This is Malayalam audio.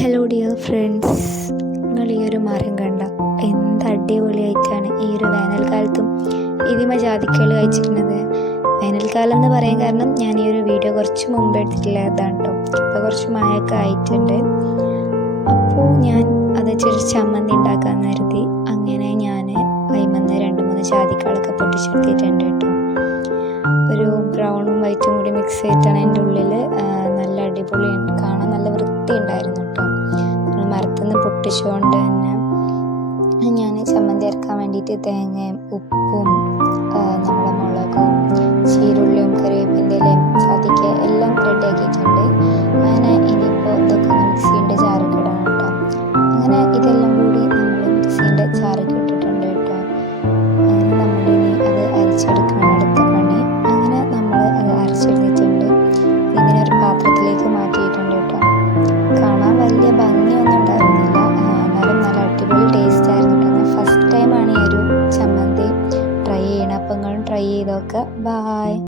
ഹലോ ഡിയർ ഫ്രണ്ട്സ്, നിങ്ങൾ ഈ ഒരു മരം കണ്ട എന്ത് അടിപൊളിയായിട്ടാണ് ഈ ഒരു വേനൽക്കാലത്തും ഇതിമ ജാതിക്കകൾ കഴിച്ചിരുന്നത്. വേനൽക്കാലം എന്ന് പറയാൻ കാരണം ഞാൻ ഈ ഒരു വീഡിയോ കുറച്ച് മുമ്പ് എടുത്തിട്ടുള്ളതാണ് കേട്ടോ. ഇപ്പോൾ കുറച്ച് മഴയൊക്കെ ആയിട്ടുണ്ട്. അപ്പോൾ ഞാൻ അത് വെച്ചൊരു ചമ്മന്തി ഉണ്ടാക്കാമെന്ന് കരുതി. അങ്ങനെ ഞാൻ വൈമന്ന് 2-3 ജാതിക്കകളൊക്കെ പൊട്ടിച്ചെടുത്തിട്ടുണ്ട് കേട്ടോ. ഒരു ബ്രൗണും വൈറ്റും കൂടി മിക്സ് ചെയ്തിട്ടാണ് എൻ്റെ ഉള്ളിൽ. നല്ല അടിപൊളിയുണ്ട്, കാണാൻ നല്ല വൃത്തി ഉണ്ടായിരുന്നു കേട്ടോ. മരത്തിൽ നിന്ന് പൊട്ടിച്ചുകൊണ്ട് തന്നെ ഞാൻ ചമ്മന്തി അരക്കാൻ വേണ്ടിയിട്ട് തേങ്ങയും ഉപ്പും നമ്മുടെ മുളകും ചീരുള്ളിയും കറിവേപ്പിൻ്റെ ഇലയും ചാതിക്ക എല്ലാം റെഡിയാക്കിയിട്ടുണ്ട്. അങ്ങനെ ഇനിയിപ്പോൾ ഇതൊക്കെ ഒന്ന് മിക്സീൻ്റെ ജാറൊക്കെ ഇടണം കേട്ടോ. അങ്ങനെ ഇതെല്ലാം കൂടി നമ്മൾ മിക്സീൻ്റെ ജാറൊക്കെ ഇട്ടിട്ടുണ്ട് കേട്ടോ. അങ്ങനെ നമ്മളിനി അത് അരച്ചെടുക്കണം, അടുത്ത പണി. അങ്ങനെ നമ്മൾ അത് അരച്ചെടുത്തിട്ടുണ്ട്. ഇതിനൊരു പാത്രത്തിലേക്ക് മാറ്റിയിട്ടുണ്ട് കേട്ടോ. കാണാൻ വലിയ ഭംഗിയൊന്നും ഉണ്ടായിരുന്നില്ല, എന്നാലും നല്ല അടിപൊളി ടേസ്റ്റ് ആയിരുന്നു കേട്ടോ. ഞാൻ ഫസ്റ്റ് ടൈമാണ് ഈ ഒരു ചമ്മന്തി ട്രൈ ചെയ്യണം. അപ്പം നിങ്ങളും ട്രൈ ചെയ്തൊക്കെ. ബായ്.